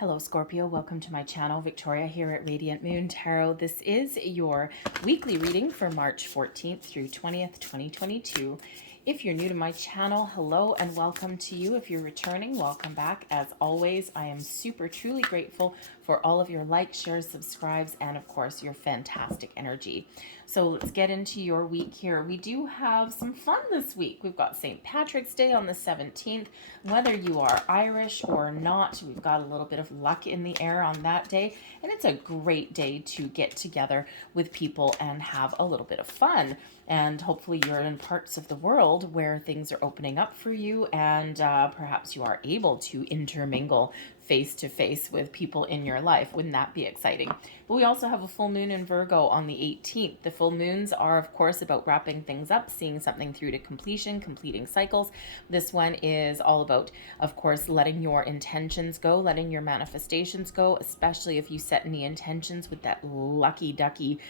Hello Scorpio, welcome to my channel. Victoria here at Radiant Moon Tarot. This is your weekly reading for March 14th through 20th, 2022. If you're new to my channel, hello and welcome to you. If you're returning, welcome back. As always, I am super truly grateful for all of your likes, shares, subscribes, and of course your fantastic energy. So let's get into your week here. We do have some fun this week. We've got St. Patrick's Day on the 17th. Whether you are Irish or not, we've got a little bit of luck in the air on that day. And it's a great day to get together with people and have a little bit of fun. And hopefully you're in parts of the world where things are opening up for you and perhaps you are able to intermingle face to face with people in your life. Wouldn't that be exciting? But we also have a full moon in Virgo on the 18th. The full moons are, of course, about wrapping things up, seeing something through to completion, completing cycles. This one is all about, of course, letting your intentions go, letting your manifestations go, especially if you set any intentions with that lucky ducky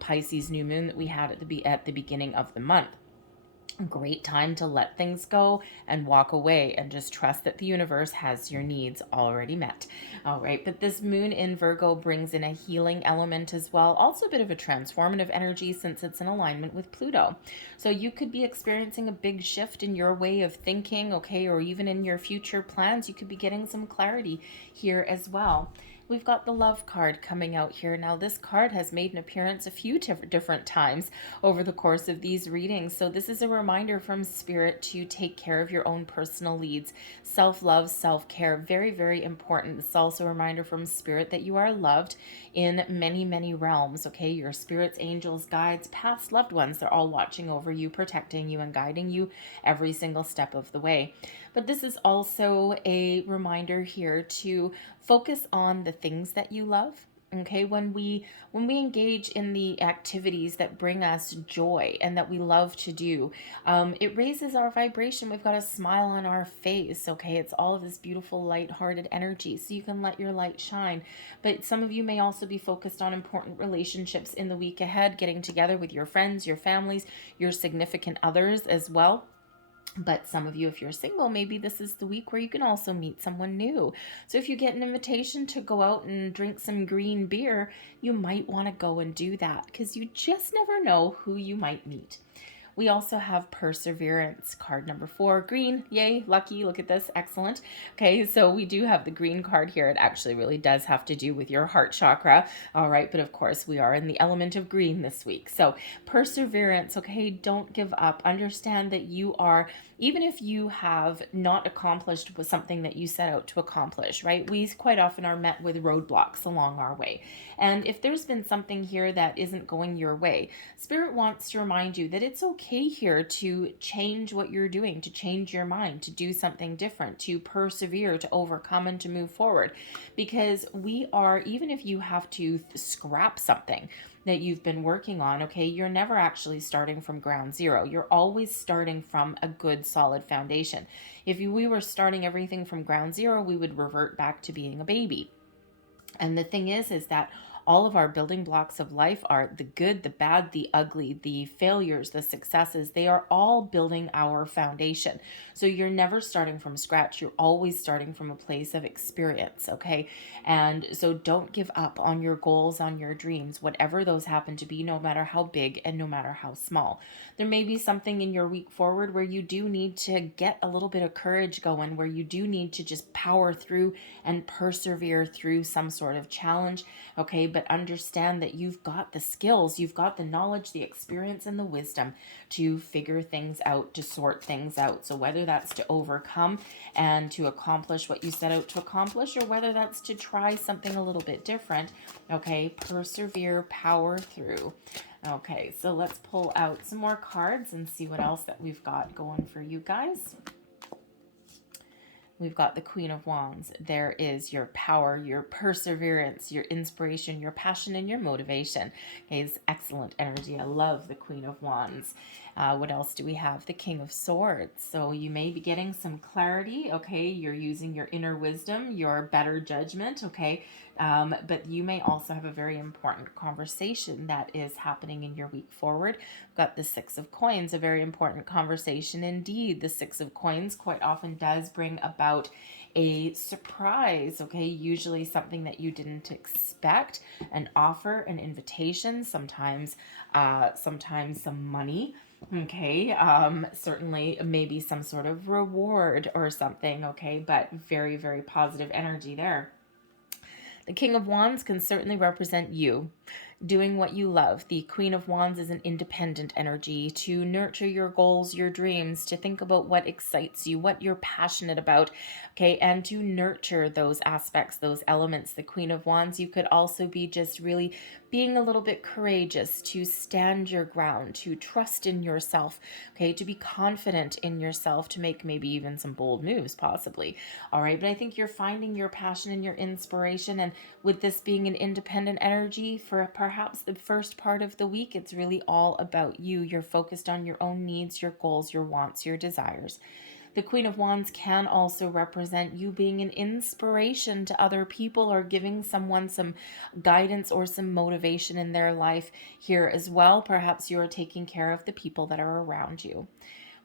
Pisces new moon that we had at the beginning of the month. Great time to let things go and walk away and just trust that the universe has your needs already met. All right, but this moon in Virgo brings in a healing element as well, also a bit of a transformative energy since it's in alignment with Pluto. So you could be experiencing a big shift in your way of thinking, okay, or even in your future plans. You could be getting some clarity here as well. We've got the love card coming out here. Now, this card has made an appearance a few different times over the course of these readings. So this is a reminder from Spirit to take care of your own personal needs. Self-love, self-care, very, very important. It's also a reminder from Spirit that you are loved in many, many realms, okay? Your spirits, angels, guides, past loved ones, they're all watching over you, protecting you, and guiding you every single step of the way. But this is also a reminder here to focus on the things that you love. Okay, when we engage in the activities that bring us joy and that we love to do, it raises our vibration. We've got a smile on our face. Okay, it's all of this beautiful light-hearted energy, so you can let your light shine. But some of you may also be focused on important relationships in the week ahead, getting together with your friends, your families, your significant others as well. But some of you, if you're single, maybe this is the week where you can also meet someone new. So if you get an invitation to go out and drink some green beer, you might want to go and do that because you just never know who you might meet. We also have perseverance, card number 4, green. Yay, lucky. Look at this. Excellent. Okay, so we do have the green card here. It actually really does have to do with your heart chakra. All right, but of course we are in the element of green this week. So perseverance, okay, don't give up. Understand that you are, even if you have not accomplished something that you set out to accomplish, right? We quite often are met with roadblocks along our way. And if there's been something here that isn't going your way, Spirit wants to remind you that it's okay here to change what you're doing, to change your mind, to do something different, to persevere, to overcome, and to move forward. Because we are, even if you have to scrap something that you've been working on, okay, you're never actually starting from ground zero. You're always starting from a good, solid foundation. If we were starting everything from ground zero, we would revert back to being a baby. And the thing is that all of our building blocks of life are the good, the bad, the ugly, the failures, the successes. They are all building our foundation. So you're never starting from scratch. You're always starting from a place of experience, okay? And so don't give up on your goals, on your dreams, whatever those happen to be, no matter how big and no matter how small. There may be something in your week forward where you do need to get a little bit of courage going, where you do need to just power through and persevere through some sort of challenge, okay? But understand that you've got the skills, you've got the knowledge, the experience, and the wisdom to figure things out, to sort things out. So whether that's to overcome and to accomplish what you set out to accomplish, or whether that's to try something a little bit different, okay, persevere, power through. Okay, so let's pull out some more cards and see what else that we've got going for you guys. We've got the Queen of Wands. There is your power, your perseverance, your inspiration, your passion, and your motivation. Okay, it's excellent energy. I love the Queen of Wands. What else do we have? The King of Swords. So you may be getting some clarity, okay? You're using your inner wisdom, your better judgment, okay? But you may also have a very important conversation that is happening in your week forward. We've got the Six of Coins, a very important conversation indeed. The Six of Coins quite often does bring about a surprise, okay? Usually something that you didn't expect, an offer, an invitation, sometimes some money. Okay, certainly maybe some sort of reward or something, okay, but very, very positive energy there. The King of Wands can certainly represent you doing what you love. The Queen of Wands is an independent energy to nurture your goals, your dreams, to think about what excites you, what you're passionate about, okay, and to nurture those aspects, those elements. The Queen of Wands, you could also be just really being a little bit courageous, to stand your ground, to trust in yourself, okay, to be confident in yourself, to make maybe even some bold moves possibly. All right, but I think you're finding your passion and your inspiration, and with this being an independent energy for perhaps the first part of the week, it's really all about you. You're focused on your own needs, your goals, your wants, your desires. The Queen of Wands can also represent you being an inspiration to other people, or giving someone some guidance or some motivation in their life here as well. Perhaps you're taking care of the people that are around you.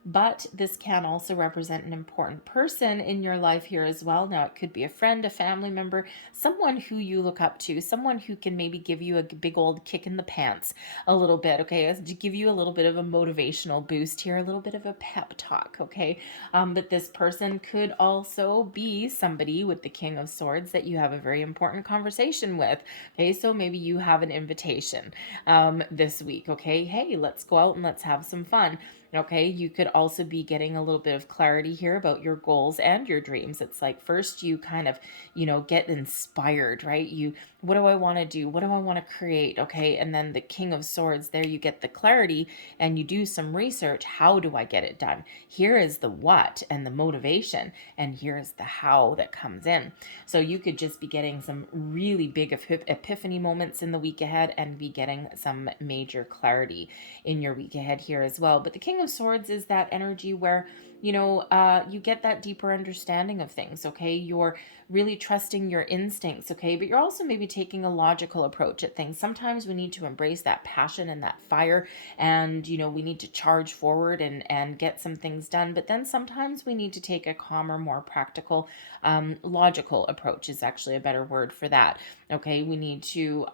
But this can also represent an important person in your life here as well. Now, it could be a friend, a family member, someone who you look up to, someone who can maybe give you a big old kick in the pants a little bit, okay, to give you a little bit of a motivational boost here, a little bit of a pep talk, okay. But this person could also be somebody with the King of Swords that you have a very important conversation with, okay. So maybe you have an invitation this week, okay. Hey, let's go out and let's have some fun. Okay, you could also be getting a little bit of clarity here about your goals and your dreams. It's like first you kind of, get inspired, right? What do I want to do? What do I want to create? Okay, and then the King of Swords, there you get the clarity and you do some research. How do I get it done? Here is the what and the motivation, and here's the how that comes in. So you could just be getting some really big epiphany moments in the week ahead, and be getting some major clarity in your week ahead here as well. But the King of Swords is that energy where you get that deeper understanding of things, okay? You're really trusting your instincts, okay? But you're also maybe taking a logical approach at things. Sometimes we need to embrace that passion and that fire, and, we need to charge forward and get some things done. But then sometimes we need to take a calmer, more practical, logical approach is actually a better word for that, okay? We need to,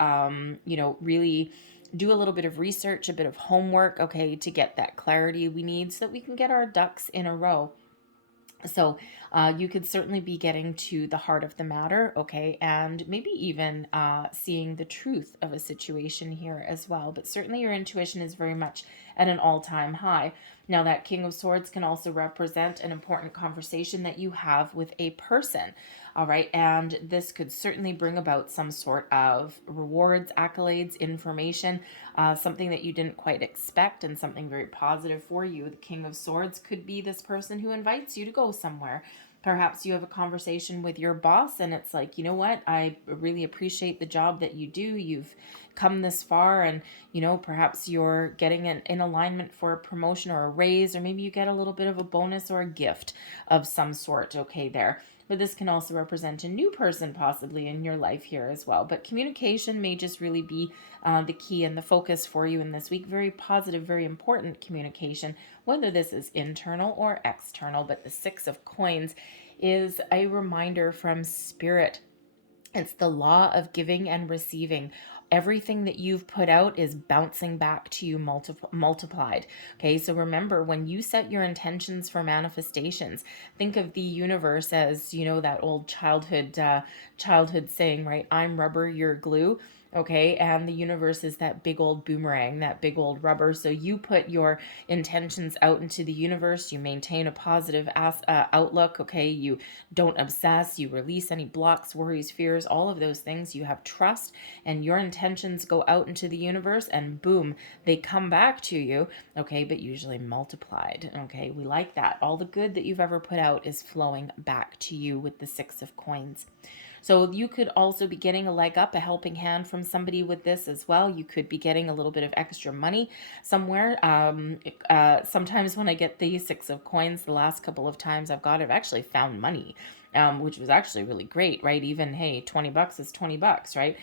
really do a little bit of research, a bit of homework, okay, to get that clarity we need so that we can get our ducks in a row. So you could certainly be getting to the heart of the matter, okay, and maybe even seeing the truth of a situation here as well. But certainly your intuition is very much at an all-time high. Now, that King of Swords can also represent an important conversation that you have with a person, all right? And this could certainly bring about some sort of rewards, accolades, information, something that you didn't quite expect, and something very positive for you. The King of Swords could be this person who invites you to go somewhere. Perhaps you have a conversation with your boss and it's like, you know what, I really appreciate the job that you do. You've come this far, and, perhaps you're getting in alignment for a promotion or a raise, or maybe you get a little bit of a bonus or a gift of some sort, okay, there. But this can also represent a new person possibly in your life here as well. But communication may just really be the key and the focus for you in this week. Very positive, very important communication, whether this is internal or external. But the Six of Coins is a reminder from Spirit. It's the law of giving and receiving. Everything that you've put out is bouncing back to you multiplied. Okay, so remember, when you set your intentions for manifestations, think of the universe as, that old childhood saying, right? I'm rubber, you're glue. Okay, and the universe is that big old boomerang, that big old rubber. So you put your intentions out into the universe, you maintain a positive outlook, okay, you don't obsess, you release any blocks, worries, fears, all of those things. You have trust, and your intentions go out into the universe, and boom, they come back to you, okay, but usually multiplied, okay? We like that. All the good that you've ever put out is flowing back to you with the Six of Coins. So you could also be getting a leg up, a helping hand from somebody with this as well. You could be getting a little bit of extra money somewhere. Sometimes when I get the Six of Coins, the last couple of times I've actually found money. Which was actually really great, right? Even, hey, $20 is $20, right?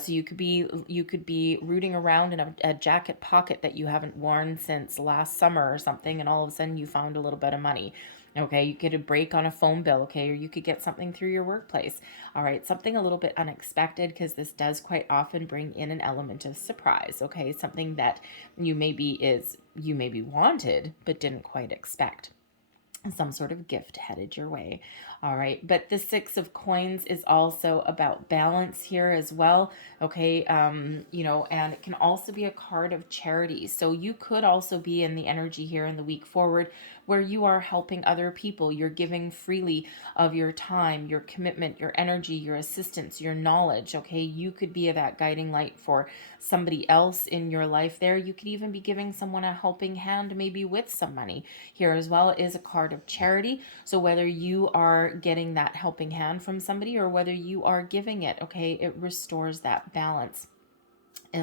So you could be rooting around in a jacket pocket that you haven't worn since last summer or something, and all of a sudden you found a little bit of money. Okay, you get a break on a phone bill, okay, or you could get something through your workplace. All right, something a little bit unexpected, because this does quite often bring in an element of surprise, okay? Something that you maybe wanted but didn't quite expect. Some sort of gift headed your way. All right, but the Six of Coins is also about balance here as well. Okay, and it can also be a card of charity. So you could also be in the energy here in the week forward where you are helping other people. You're giving freely of your time, your commitment, your energy, your assistance, your knowledge. Okay, you could be that guiding light for somebody else in your life there. You could even be giving someone a helping hand, maybe with some money. Here as well is a card of charity. So whether you are getting that helping hand from somebody or whether you are giving it, okay, it restores that balance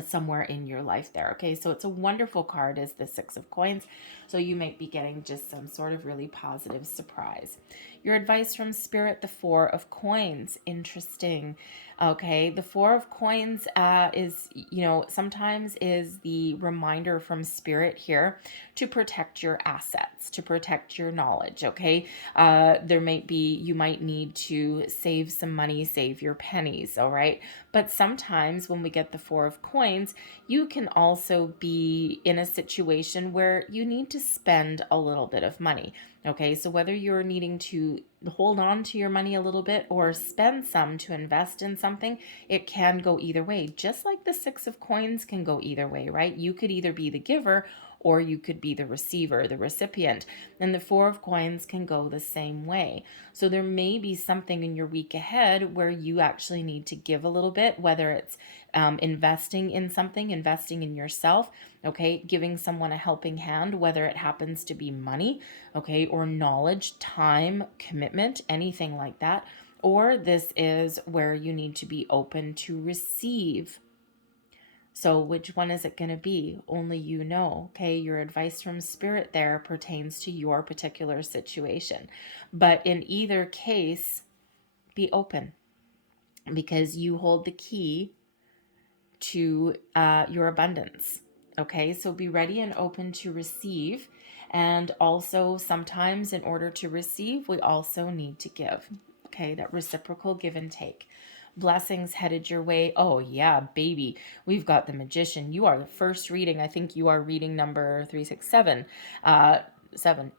somewhere in your life there. Okay, so it's a wonderful card as the Six of Coins. So you might be getting just some sort of really positive surprise. Your advice from Spirit, the Four of Coins. Interesting. Okay, the Four of Coins is, sometimes is the reminder from Spirit here to protect your assets, to protect your knowledge. Okay, you might need to save some money, save your pennies. All right, but sometimes when we get the Four of Coins, you can also be in a situation where you need to spend a little bit of money. Okay, so whether you're needing to hold on to your money a little bit or spend some to invest in something, it can go either way. Just like the Six of Coins can go either way, right? You could either be the giver or you could be the receiver, the recipient. And the Four of Coins can go the same way. So there may be something in your week ahead where you actually need to give a little bit, whether it's investing in something, investing in yourself, okay, giving someone a helping hand, whether it happens to be money, okay, or knowledge, time, commitment, anything like that. Or this is where you need to be open to receive. So which one is it going to be? Only you know. Okay, your advice from Spirit there pertains to your particular situation. But in either case, be open, because you hold the key to your abundance. Okay, so be ready and open to receive. And also, sometimes in order to receive, we also need to give. Okay, that reciprocal give and take. Blessings headed your way. Oh, yeah, baby. We've got the Magician. You are the first reading. I think you are reading number 367.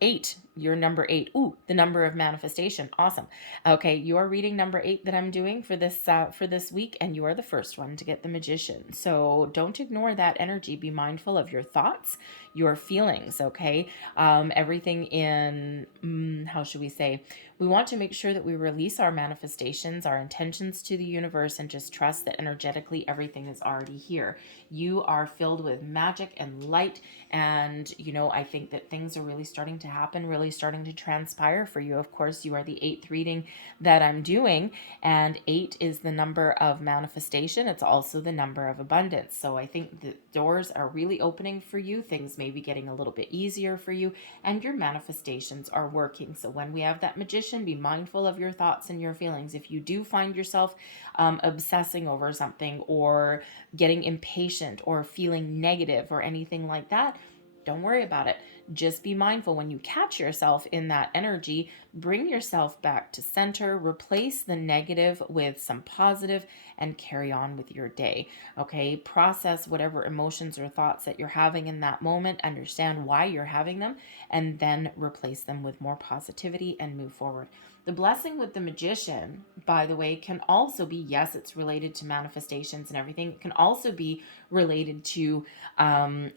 8. You're number 8. Ooh, the number of manifestation. Awesome. Okay, you're reading number 8 that I'm doing for this week, and you are the first one to get the Magician. So don't ignore that energy. Be mindful of your thoughts, your feelings. Okay, everything in how should we say? We want to make sure that we release our manifestations, our intentions to the universe, and just trust that energetically everything is already here. You are filled with magic and light, and I think that things are really starting to happen, really starting to transpire for you. Of course, you are the 8th reading that I'm doing, and 8 is the number of manifestation. It's also the number of abundance. So I think the doors are really opening for you. Things may be getting a little bit easier for you, and your manifestations are working. So when we have that Magician, be mindful of your thoughts and your feelings. If you do find yourself obsessing over something or getting impatient or feeling negative or anything like that, don't worry about it. Just be mindful when you catch yourself in that energy, bring yourself back to center, replace the negative with some positive, and carry on with your day. Okay, process whatever emotions or thoughts that you're having in that moment, understand why you're having them, and then replace them with more positivity and move forward. The blessing with the Magician, by the way, can also be, yes, it's related to manifestations and everything. It can also be related to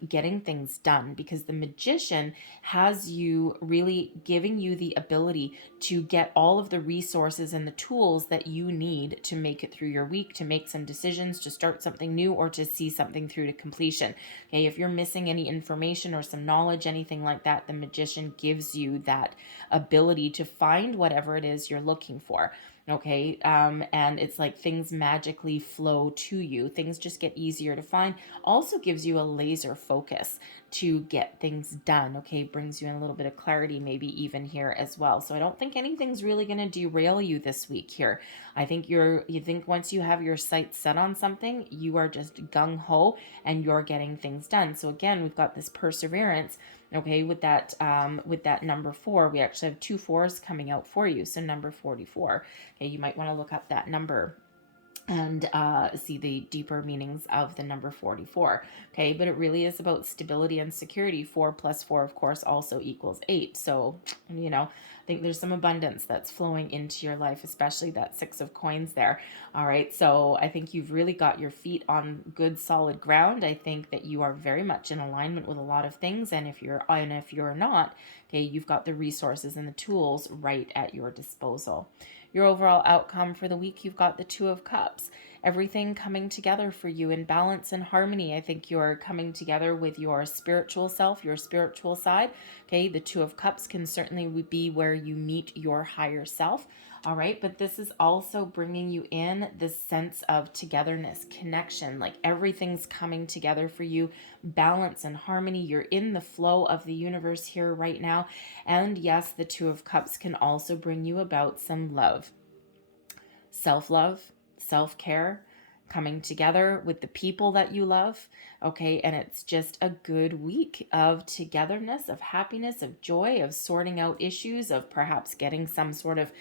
getting things done, because the Magician has you really giving you the ability to get all of the resources and the tools that you need to make it through your week, to make some decisions, to start something new, or to see something through to completion. Okay, if you're missing any information or some knowledge, anything like that, the Magician gives you that ability to find whatever it is you're looking for. Okay, and it's like things magically flow to you. Things just get easier to find. Also gives you a laser focus to get things done. Okay, brings you in a little bit of clarity, maybe even here as well. So I don't think anything's really going to derail you this week here. I think you think once you have your sights set on something, you are just gung ho and you're getting things done. So again, we've got this perseverance. Okay, with that number 4, we actually have 2 4s coming out for you. So number 44. Okay, you might want to look up that number and see the deeper meanings of the number 44. Okay, but it really is about stability and security. 4 plus 4, of course, also equals 8. So, I think there's some abundance that's flowing into your life, especially that 6 of coins there. All right, so I think you've really got your feet on good, solid ground. I think that you are very much in alignment with a lot of things, and if you're not, okay, you've got the resources and the tools right at your disposal. Your overall outcome for the week, you've got the 2 of Cups. Everything coming together for you in balance and harmony. I think you're coming together with your spiritual self, your spiritual side. Okay, the 2 of Cups can certainly be where you meet your higher self. All right, but this is also bringing you in this sense of togetherness, connection, like everything's coming together for you, balance and harmony. You're in the flow of the universe here right now. And yes, the 2 of Cups can also bring you about some love, self-love, self-care, coming together with the people that you love. Okay, and it's just a good week of togetherness, of happiness, of joy, of sorting out issues, of perhaps getting some sort of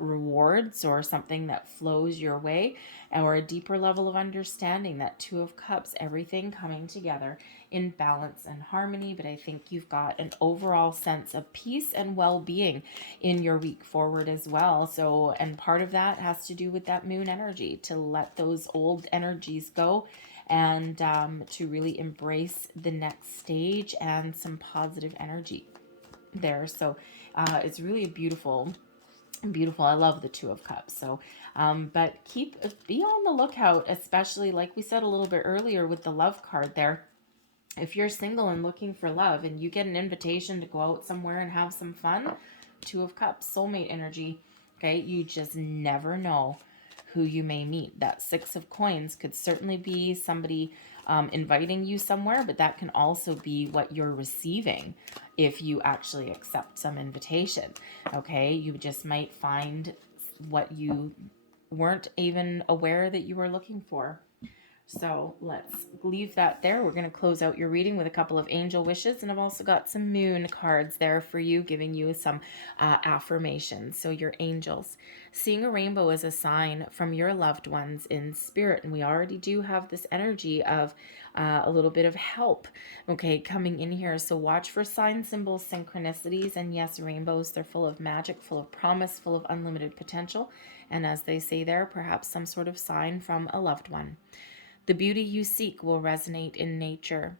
rewards or something that flows your way, or a deeper level of understanding. That 2 of Cups, everything coming together in balance and harmony. But I think you've got an overall sense of peace and well-being in your week forward as well. So, and part of that has to do with that moon energy, to let those old energies go and to really embrace the next stage and some positive energy there. So it's really a beautiful. I love the 2 of Cups. So but be on the lookout, especially like we said a little bit earlier with the love card there. If you're single and looking for love and you get an invitation to go out somewhere and have some fun, 2 of Cups, soulmate energy. Okay, you just never know who you may meet. That 6 of coins could certainly be somebody inviting you somewhere, but that can also be what you're receiving if you actually accept some invitation. Okay, you just might find what you weren't even aware that you were looking for. So let's leave that there. We're going to close out your reading with a couple of angel wishes, and I've also got some moon cards there for you, giving you some affirmations. So your angels, seeing a rainbow is a sign from your loved ones in spirit, and we already do have this energy of a little bit of help, okay, coming in here. So watch for sign symbols, synchronicities, and yes, rainbows, they're full of magic, full of promise, full of unlimited potential, and as they say there, perhaps some sort of sign from a loved one. The beauty you seek will resonate in nature.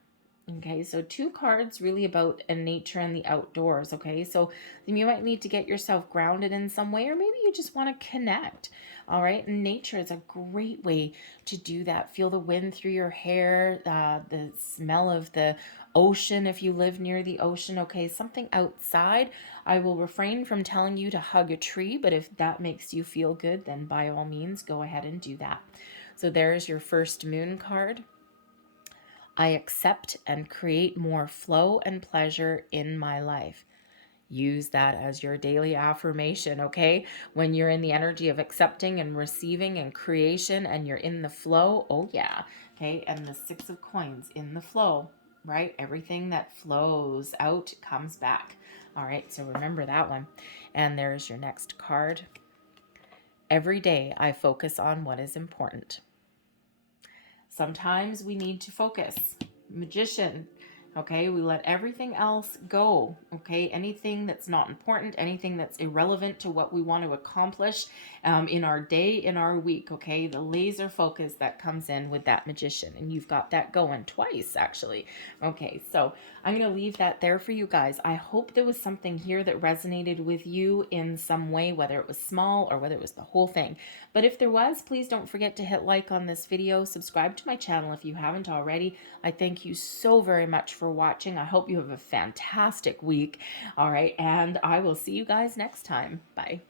Okay, so 2 cards really about nature and the outdoors. Okay, so you might need to get yourself grounded in some way, or maybe you just want to connect. All right, and nature is a great way to do that. Feel the wind through your hair, the smell of the ocean if you live near the ocean. Okay, something outside. I will refrain from telling you to hug a tree, but if that makes you feel good, then by all means, go ahead and do that. So there's your first moon card. I accept and create more flow and pleasure in my life. Use that as your daily affirmation, okay? When you're in the energy of accepting and receiving and creation and you're in the flow, oh yeah, okay? And the 6 of coins in the flow, right? Everything that flows out comes back. All right, so remember that one. And there's your next card. Every day I focus on what is important. Sometimes we need to focus. Magician, okay? We let everything else go, okay? Anything that's not important, anything that's irrelevant to what we want to accomplish in our day, in our week, okay? The laser focus that comes in with that magician, and you've got that going twice, actually. Okay, so I'm going to leave that there for you guys. I hope there was something here that resonated with you in some way, whether it was small or whether it was the whole thing. But if there was, please don't forget to hit like on this video, subscribe to my channel if you haven't already. I thank you so very much for watching. I hope you have a fantastic week. All right, and I will see you guys next time. Bye.